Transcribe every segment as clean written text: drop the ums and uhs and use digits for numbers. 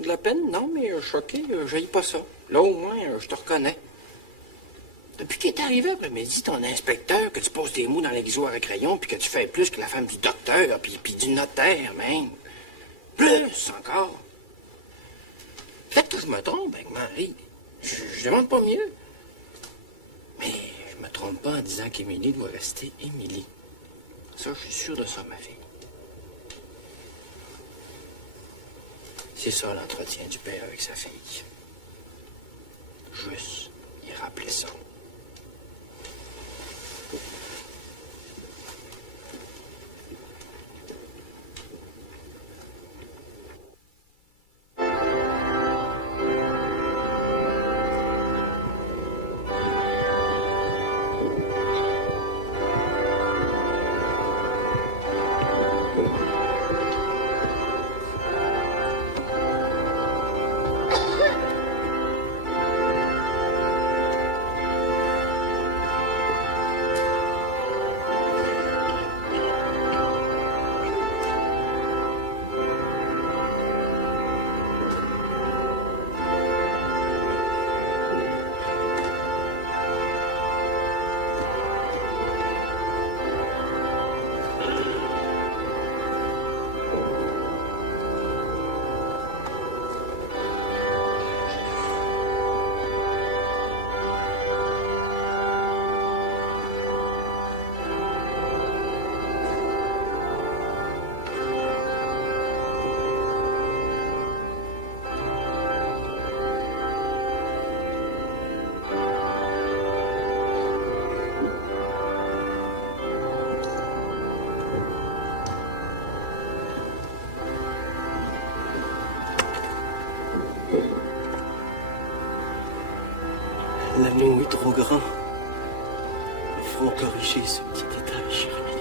De la peine, non, mais choqué, j'haïs pas ça. Là, au moins, je te reconnais. Depuis qu'il est arrivé après-midi, ton inspecteur, que tu poses des mots dans l'exoire à crayon, puis que tu fais plus que la femme du docteur, puis du notaire, même. Plus encore. Peut-être que je me trompe avec Marie. Je demande pas mieux. Mais je me trompe pas en disant qu'Émilie doit rester Émilie. Ça, je suis sûr de ça, ma fille. C'est ça l'entretien du père avec sa fille. Juste y rappeler ça. L'anneau est trop grand. Il faut corriger ce petit détail, chère Amélie.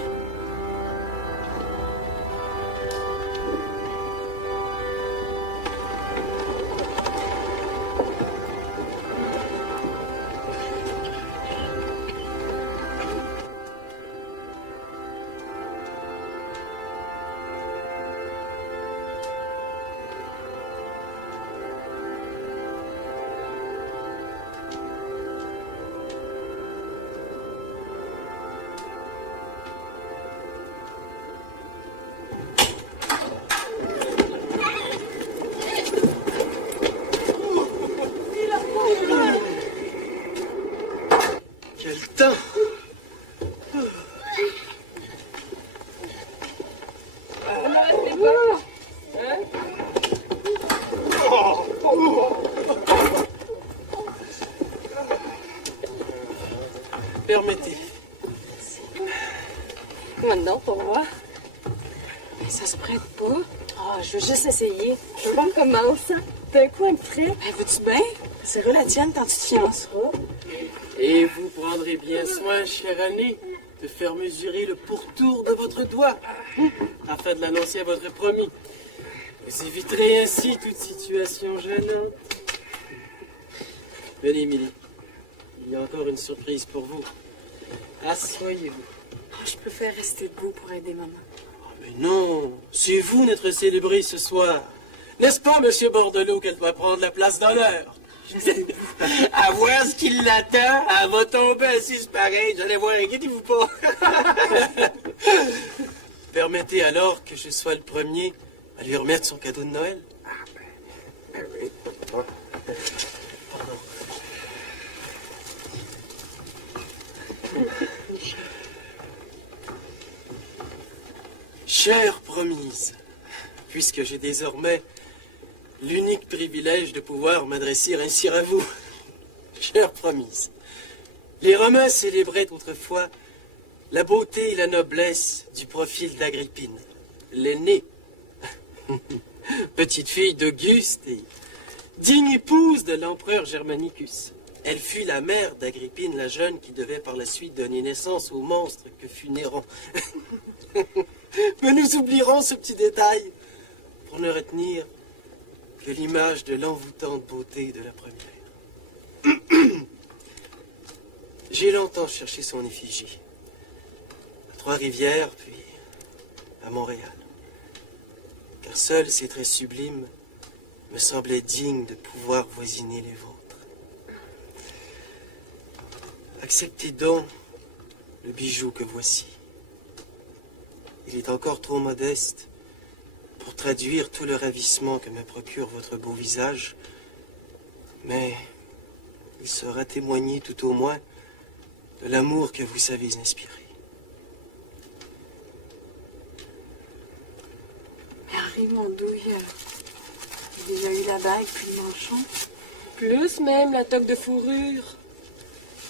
Permettez. Maintenant, pour moi. Mais ça se prête pas. Ah, je veux juste essayer. Je veux voir comment ça. D'un coup, un frais. Ben, veux-tu bien? C'est la tienne quand tu te fianceras. Et vous prendrez bien soin, chère Annie, de faire mesurer le pourtour de votre doigt, afin de l'annoncer à votre promis. Vous éviterez ainsi toute situation gênante. Venez, Émilie. Il y a encore une surprise pour vous. Asseyez-vous. Oh, je préfère rester debout pour aider maman. Oh, mais non, c'est vous notre célébré ce soir. N'est-ce pas, monsieur Bordelot, qu'elle doit prendre la place d'honneur? À voir ce qui l'attend, elle va tomber assise pareil. J'allais voir, inquiétez-vous pas. Permettez alors que je sois le premier à lui remettre son cadeau de Noël. Ah, ben oui. Pardon. Chère promise, puisque j'ai désormais l'unique privilège de pouvoir m'adresser ainsi à vous, chère promise, les Romains célébraient autrefois la beauté et la noblesse du profil d'Agrippine, l'aînée, petite fille d'Auguste et digne épouse de l'empereur Germanicus. Elle fut la mère d'Agrippine la jeune qui devait par la suite donner naissance au monstre que fut Néron. Mais nous oublierons ce petit détail pour ne retenir que l'image de l'envoûtante beauté de la première. J'ai longtemps cherché son effigie. À Trois-Rivières, puis à Montréal. Car seuls ces traits sublimes me semblait digne de pouvoir voisiner les vôtres. Acceptez donc le bijou que voici. Il est encore trop modeste pour traduire tout le ravissement que me procure votre beau visage, mais il saura témoigner tout au moins de l'amour que vous savez inspirer. Harry, mon douille, il a déjà eu la bague puis le manchon. Plus même la toque de fourrure.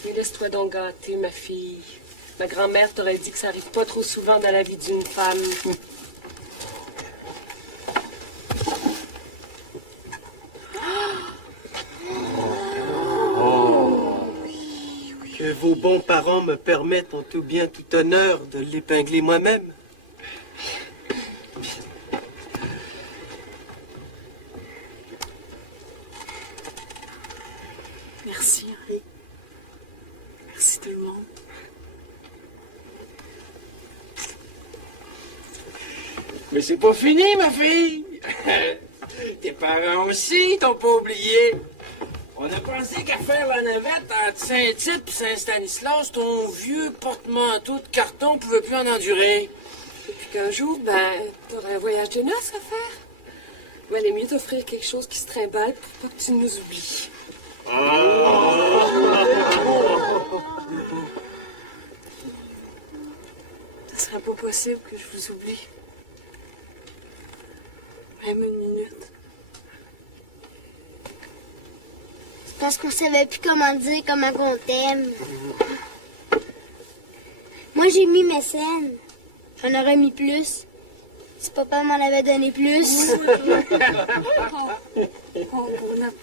Mais laisse-toi donc gâter, ma fille. Ma grand-mère t'aurait dit que ça arrive pas trop souvent dans la vie d'une femme. Que vos bons parents me permettent en tout bien, tout honneur de l'épingler moi-même. Merci, Harry. Merci tout le monde. Mais c'est pas fini, ma fille. Tes parents aussi t'ont pas oublié. On a pensé qu'à faire la navette entre Saint-Tite et Saint-Stanislas, ton vieux porte-manteau de carton pouvait plus en endurer. Et puis qu'un jour, t'aurais un voyage de noces à faire. Il valait mieux t'offrir quelque chose qui se trimballe pour pas que tu nous oublies. Ce serait pas possible que je vous oublie. Même une minute. C'est parce qu'on savait plus comment dire comment qu'on t'aime. Moi, j'ai mis mes scènes. J'en aurais mis plus. Si papa m'en avait donné plus. Oh, pour Napoléon.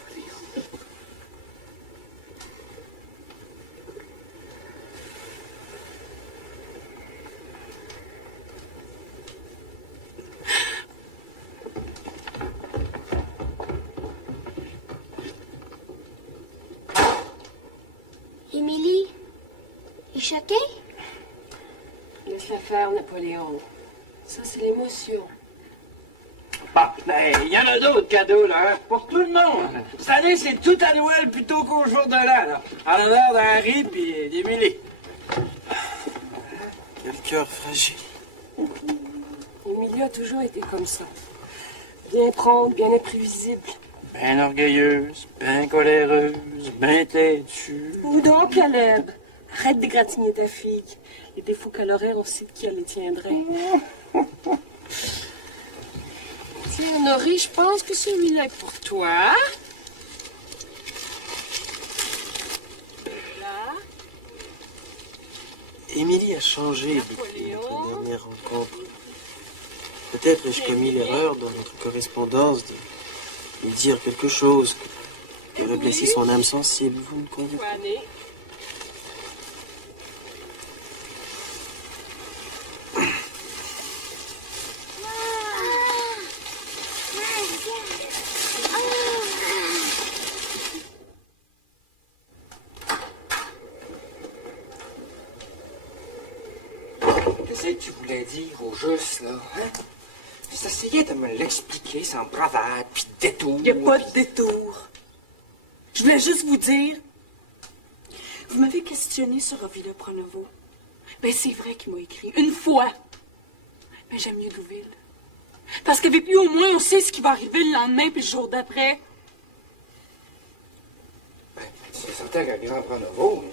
Émilie, es choquée? Laisse-la faire, Napoléon. Ça, c'est l'émotion. Bah, ben, il y en a d'autres cadeaux, là, hein, pour tout le monde. Cette année, c'est tout à Noël plutôt qu'au jour de l'an, là. En l'honneur d'Henri puis d'Émilie. Quel cœur fragile. Émilie a toujours été comme ça. Bien prompte, bien imprévisible. Ben orgueilleuse, ben coléreuse, ben têtue. Où donc, Caleb? Arrête d'égratigner ta fille. Les défauts qu'elle aurait, on sait de qui elle les tiendrait. Tiens, Honoré, je pense que celui-là est pour toi. Là. Émilie a changé depuis notre dernière rencontre. Peut-être ai-je commis l'erreur dans notre correspondance de lui dire quelque chose qui aurait blessé son âme sensible. Vous ne croyez pas? Qu'est-ce que tu voulais dire au juste, là, hein? J'essayais de me l'expliquer sans bravade, puis détour. Il n'y a pas de détour. Je voulais juste vous dire. Vous m'avez questionné sur Ovila Pronovo. Ben, c'est vrai qu'il m'a écrit. Une fois. Mais j'aime mieux Douville. Parce qu'avec lui, au moins, on sait ce qui va arriver le lendemain puis le jour d'après. Ben, c'est certain qu'un grand Pronovo,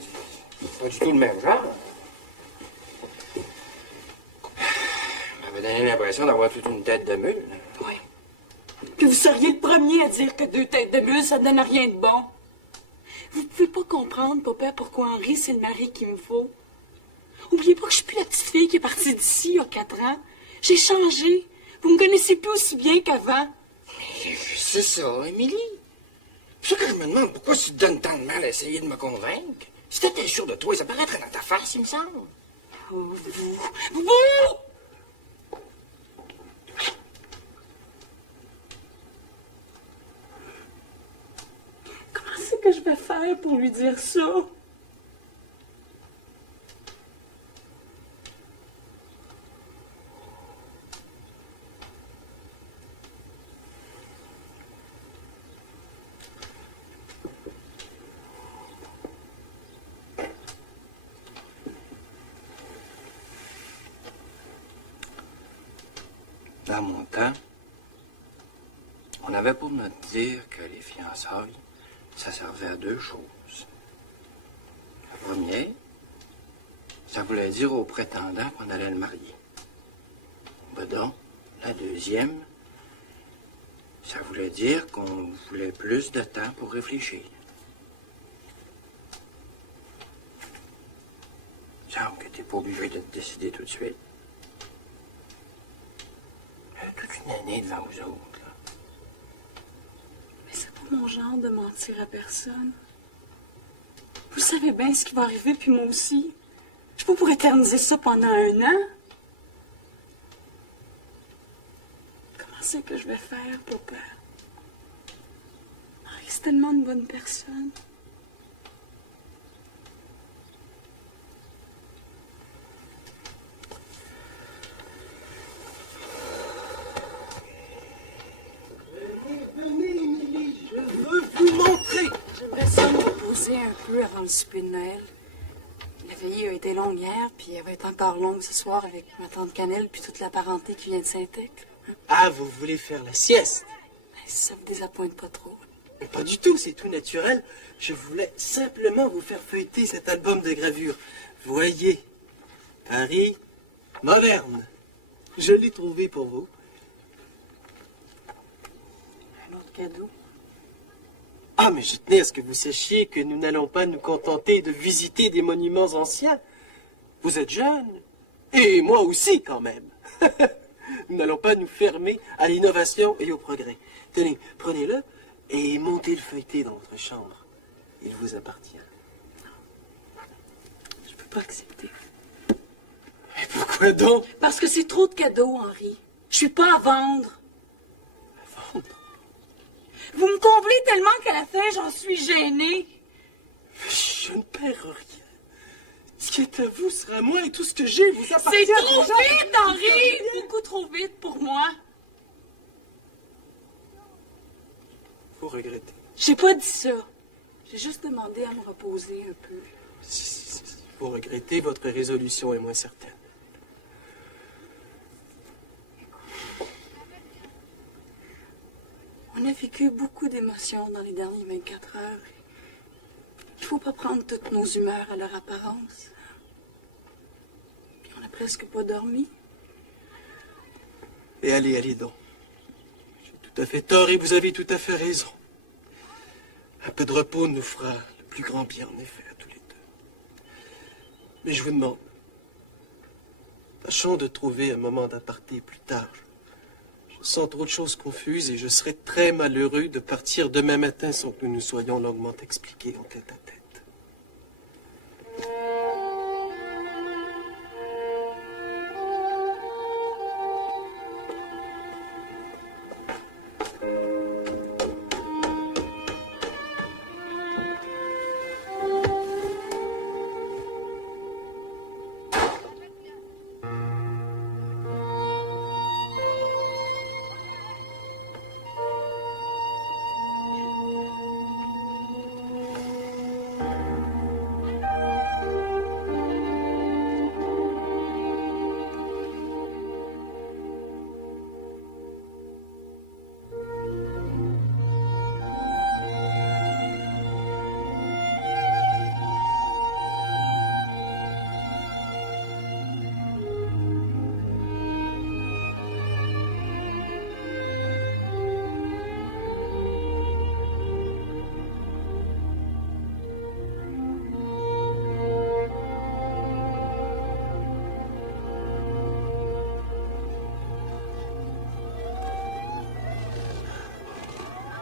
c'est pas du tout le même genre. M'avait donné l'impression d'avoir toute une tête de mule. Oui. Que vous seriez le premier à dire que 2 têtes de mule, ça ne donne rien de bon. Vous pouvez pas comprendre, papa, pourquoi Henri, c'est le mari qu'il me faut. Oubliez pas que je suis plus la petite fille qui est partie d'ici il y a 4 ans. J'ai changé. Vous me connaissez plus aussi bien qu'avant. C'est ça, Émilie. C'est ça que je me demande, pourquoi tu te donnes tant de mal à essayer de me convaincre? Si t'étais sûr de toi, ça paraîtrait dans ta face, il me semble. Oh, vous! Comment c'est que je vais faire pour lui dire ça? Dans mon temps, on avait pour notre dire que les fiançailles, ça servait à deux choses. La première, ça voulait dire au prétendant qu'on allait le marier. Ben donc, la deuxième, ça voulait dire qu'on voulait plus de temps pour réfléchir. Il semble que t'es pas obligé de te décider tout de suite. Toute une année devant vous autres, là. Mais c'est pas mon genre de mentir à personne. Vous savez bien ce qui va arriver, puis moi aussi. Je peux pas pour éterniser ça pendant 1 an. Comment c'est que je vais faire, papa? Henri, c'est tellement une bonne personne. J'aimerais ça me reposer un peu avant le souper de Noël. La veillée a été longue hier, puis elle va être encore longue ce soir avec ma tante Cannelle puis toute la parenté qui vient de Saint-Ecle. Ah, vous voulez faire la sieste? Si ça vous désappointe pas trop. Mais pas du tout, c'est tout naturel. Je voulais simplement vous faire feuilleter cet album de gravure. Voyez, Paris moderne. Je l'ai trouvé pour vous. Un autre cadeau. Ah, mais je tenais à ce que vous sachiez que nous n'allons pas nous contenter de visiter des monuments anciens. Vous êtes jeune, et moi aussi quand même. Nous n'allons pas nous fermer à l'innovation et au progrès. Tenez, prenez-le et montez le feuilleté dans votre chambre. Il vous appartient. Je peux pas accepter. Et pourquoi donc? Parce que c'est trop de cadeaux, Henri. Je suis pas à vendre. À vendre? Vous me comblez tellement qu'à la fin, j'en suis gênée. Je ne perds rien. Ce qui est à vous sera à moi et tout ce que j'ai vous appartient. C'est trop vite, Henri! Beaucoup trop vite pour moi. Vous regrettez. J'ai pas dit ça. J'ai juste demandé à me reposer un peu. Si vous regrettez, votre résolution est moins certaine. On a vécu beaucoup d'émotions dans les dernières 24 heures. Il faut pas prendre toutes nos humeurs à leur apparence. Puis on a presque pas dormi. Et allez donc. J'ai tout à fait tort et vous avez tout à fait raison. Un peu de repos nous fera le plus grand bien, en effet, à tous les deux. Mais je vous demande, tâchons de trouver un moment d'aparté plus tard. Je sens trop de choses confuses et je serais très malheureux de partir demain matin sans que nous nous soyons longuement expliqués en tête à tête.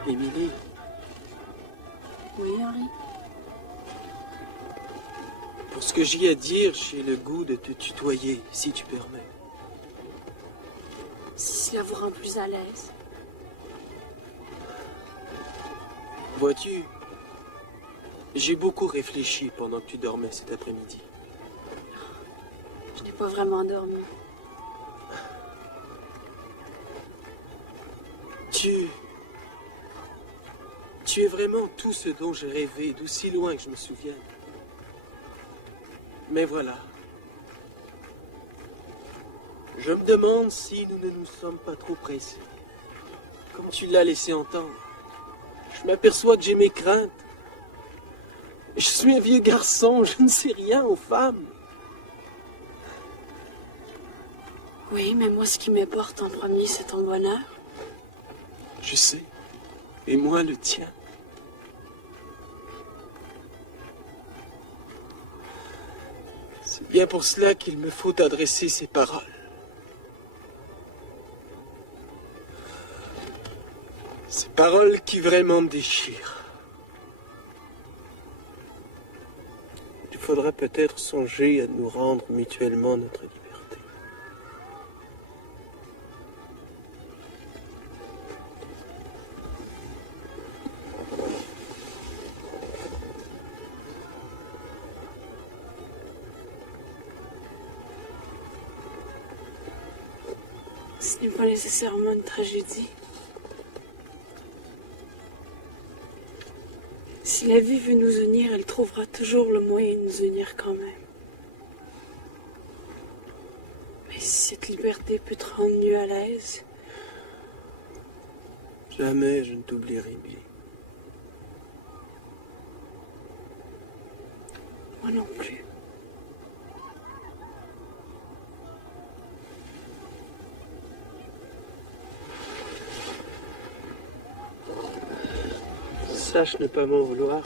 Émilie, Oui, Henri? pour ce que j'ai à dire, j'ai le goût de te tutoyer, si tu permets. Si cela vous rend plus à l'aise. Vois-tu, j'ai beaucoup réfléchi pendant que tu dormais cet après-midi. Je n'ai pas vraiment dormi. Tu es vraiment tout ce dont j'ai rêvé, d'aussi loin que je me souvienne. Mais voilà. Je me demande si nous ne nous sommes pas trop pressés. Comme tu l'as laissé entendre. Je m'aperçois que j'ai mes craintes. Je suis un vieux garçon, je ne sais rien aux femmes. Oui, mais moi, ce qui m'importe en premier, c'est ton bonheur. Je sais. Et moi, le tien. C'est bien pour cela qu'il me faut adresser ces paroles. Ces paroles qui vraiment me déchirent. Il faudra peut-être songer à nous rendre mutuellement notre liberté. Ce n'est pas nécessairement une tragédie. Si la vie veut nous unir, elle trouvera toujours le moyen de nous unir quand même. Mais si cette liberté peut te rendre mieux à l'aise, Jamais je ne t'oublierai, Billy. moi non plus. Sache ne pas m'en vouloir.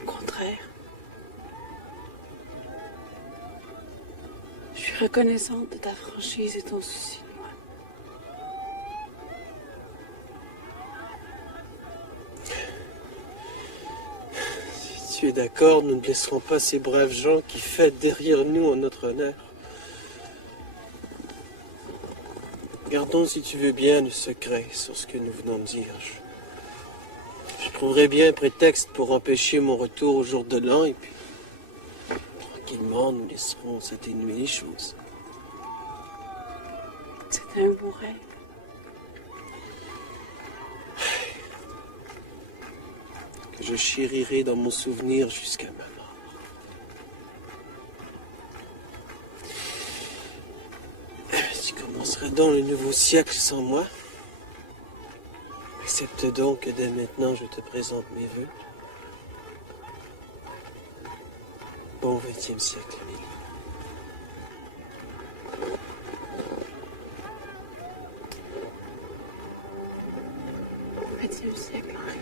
Au contraire. Je suis reconnaissante de ta franchise et ton souci de moi. Si tu es d'accord, nous ne laisserons pas ces braves gens qui fêtent derrière nous en notre honneur. Gardons, si tu veux bien, le secret sur ce que nous venons de dire. Je trouverai bien un prétexte pour empêcher mon retour au jour de l'an et puis, tranquillement, nous laisserons s'atténuer les choses. C'était un beau rêve. Que je chérirai dans mon souvenir jusqu'à ma mort. Tu commenceras donc le nouveau siècle sans moi. Accepte donc que dès maintenant je te présente mes vœux. Bon XXe siècle, Billy. XXe siècle, Henri.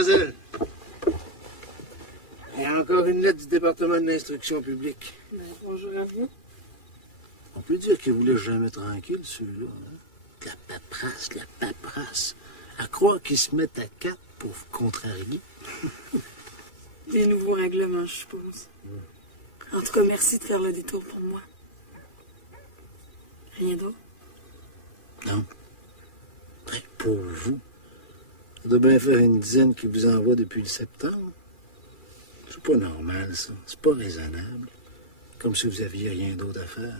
mademoiselle. Il y a encore une lettre du département de l'instruction publique. Bonjour à vous. On peut dire qu'il voulait jamais tranquille, celui-là. Hein? La paperasse. À croire qu'ils se mettent à quatre pour vous contrarier. Des nouveaux règlements, je suppose. En tout cas, merci de faire le détour pour moi. Rien d'autre? Non. Ben, pour vous. Ça doit bien faire une dizaine qui vous envoie depuis le septembre. C'est pas normal, ça. C'est pas raisonnable. Comme si vous aviez rien d'autre à faire.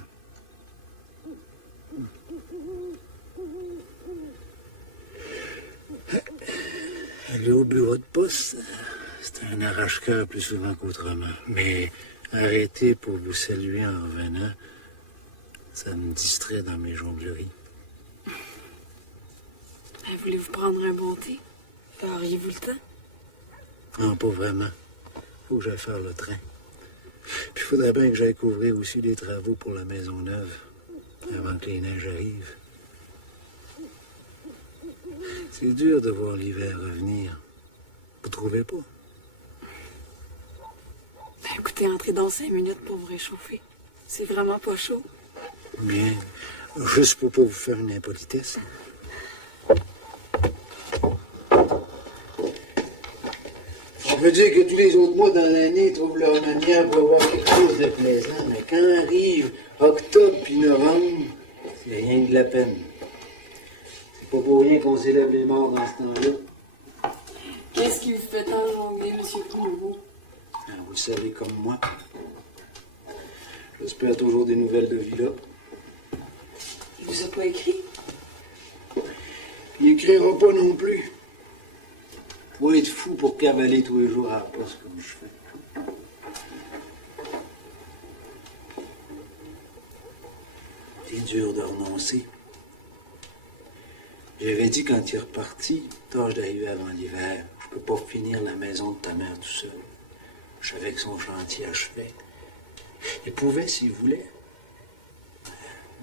Aller au bureau de poste, c'est un arrache-cœur plus souvent qu'autrement. Mais arrêter pour vous saluer en revenant, ça me distrait dans mes jongleries. Voulez-vous prendre un bon thé? Auriez-vous le temps? Non, pas vraiment. Faut que j'aille faire le train. Puis il faudrait bien que j'aille couvrir aussi les travaux pour la maison neuve, avant que les neiges arrivent. C'est dur de voir l'hiver revenir. Vous trouvez pas? Ben, écoutez, entrez dans 5 minutes pour vous réchauffer. C'est vraiment pas chaud. Bien. Juste pour pas vous faire une impolitesse. On peut dire que tous les autres mois dans l'année trouvent leur manière pour avoir quelque chose de plaisant. Mais quand arrive octobre puis novembre, c'est rien que de la peine. C'est pas pour rien qu'on célèbre les morts dans ce temps-là. Qu'est-ce qui vous fait tant jongler, M. Prouveau? Vous le savez comme moi. J'espère toujours des nouvelles de Villa. Il vous a pas écrit? Il n'écrira pas non plus. Faut être fou pour cavaler tous les jours à la poste comme je fais. C'est dur de renoncer. J'avais dit quand il est reparti, tâche d'arriver avant l'hiver. Je peux pas finir la maison de ta mère tout seul. Je savais que son chantier achevait. Il pouvait s'il voulait.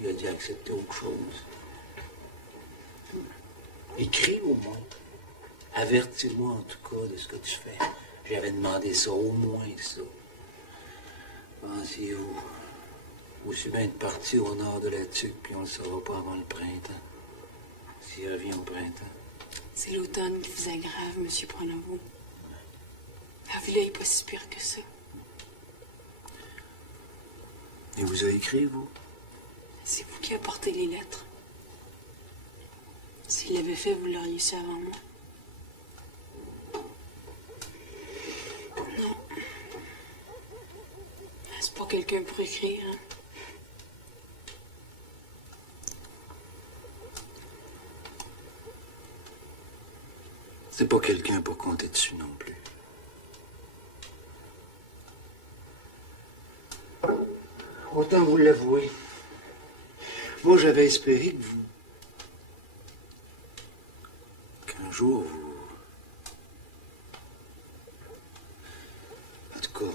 Il a dû accepter autre chose. Écris au moins. Avertis-moi en tout cas de ce que tu fais. J'avais demandé ça au moins ça. Pensiez-vous aussi bien de partir au nord de la Tuque, puis on ne le saura pas avant le printemps. S'il revient au printemps. C'est l'automne qui vous aggrave, M. Pronovo. La villa est pas si pire que ça. Il vous a écrit, vous? C'est vous qui apportez les lettres. S'il l'avait fait, vous l'auriez su avant moi. Non. C'est pas quelqu'un pour écrire, hein? C'est pas quelqu'un pour compter dessus non plus. Autant vous l'avouer. Moi, j'avais espéré que vous... qu'un jour, vous... En tout cas...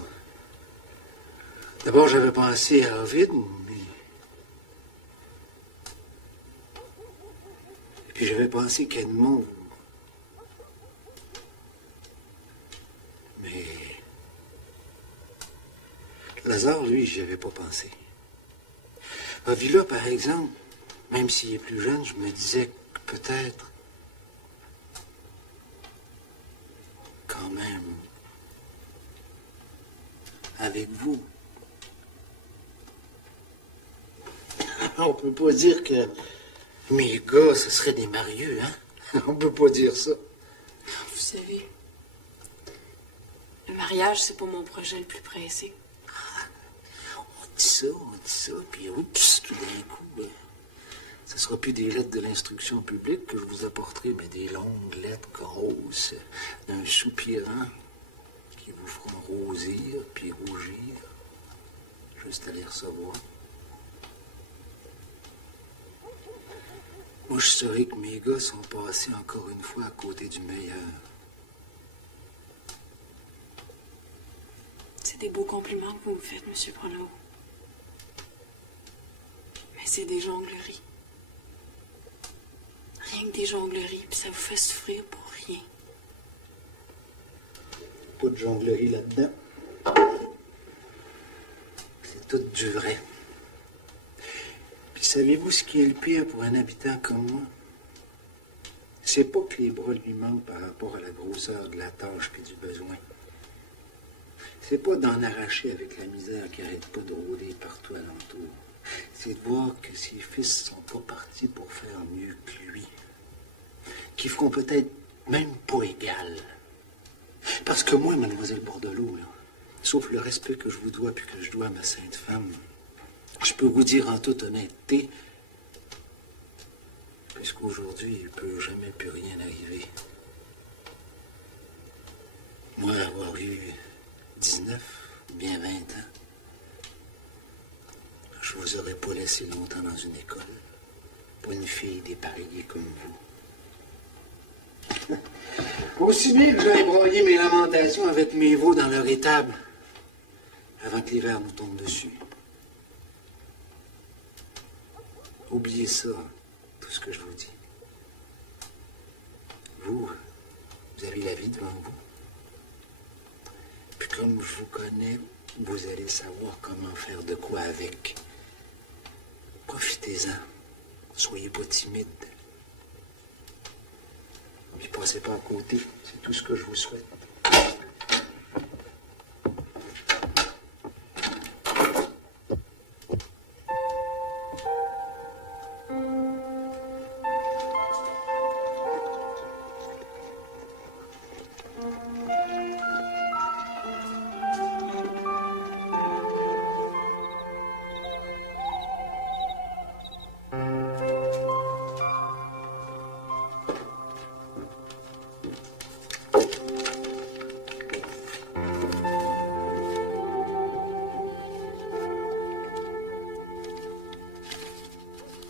D'abord, j'avais pensé à Ovid, mais... Et puis j'avais pensé qu'Edmond... Mais... Lazare, lui, j'y avais pas pensé. À Villa, par exemple, même s'il est plus jeune, je me disais que peut-être... Quand même... Avec vous... On peut pas dire que mes gars, ce seraient des marieux, hein? On peut pas dire ça. Vous savez, le mariage, c'est pas mon projet le plus pressé. On dit ça, puis oups, tout d'un coup, ce sera plus des lettres de l'instruction publique que je vous apporterai, mais des longues lettres grosses, d'un soupirant, qui vous feront rosir, puis rougir, juste à les recevoir. Moi, je saurais que mes gars sont passés encore une fois à côté du meilleur. C'est des beaux compliments que vous me faites, M. Pronovo. Mais c'est des jongleries. Rien que des jongleries, puis ça vous fait souffrir pour rien. pas de jonglerie là-dedans. C'est tout du vrai. Puis savez-vous ce qui est le pire pour un habitant comme moi? C'est pas que les bras lui manquent par rapport à la grosseur de la tâche puis du besoin. C'est pas d'en arracher avec la misère qui arrête pas de rôder partout alentour. C'est de voir que ses fils sont pas partis pour faire mieux que lui. Qu'ils feront peut-être même pas égal. Parce que moi, mademoiselle Bordelot, là, sauf le respect que je vous dois puis que je dois à ma sainte femme, je peux vous dire en toute honnêteté, puisqu'aujourd'hui, il peut jamais plus rien arriver. Moi, avoir eu 19 ou bien 20 ans, je vous aurais pas laissé longtemps dans une école. Pas une fille dépareillée comme vous. Aussi bien que j'aille broyer mes lamentations avec mes veaux dans leur étable, avant que l'hiver nous tombe dessus. Oubliez ça, tout ce que je vous dis. Vous avez la vie devant vous. Puis comme je vous connais, vous allez savoir comment faire de quoi avec. Profitez-en. Soyez pas timide. Puis passez pas à côté. C'est tout ce que je vous souhaite.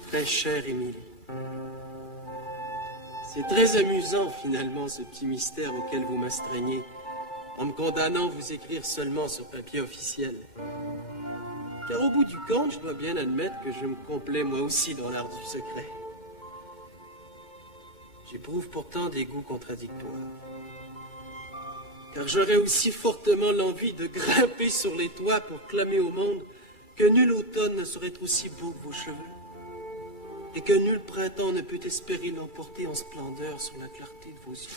Très chère Émilie. C'est très amusant, finalement, ce petit mystère auquel vous m'astreignez, en me condamnant à vous écrire seulement sur papier officiel. Car au bout du compte, je dois bien admettre que je me complais moi aussi dans l'art du secret. J'éprouve pourtant des goûts contradictoires. Car j'aurais aussi fortement l'envie de grimper sur les toits pour clamer au monde que nul automne ne saurait être aussi beau que vos cheveux, et que nul printemps ne peut espérer l'emporter en splendeur sur la clarté de vos yeux.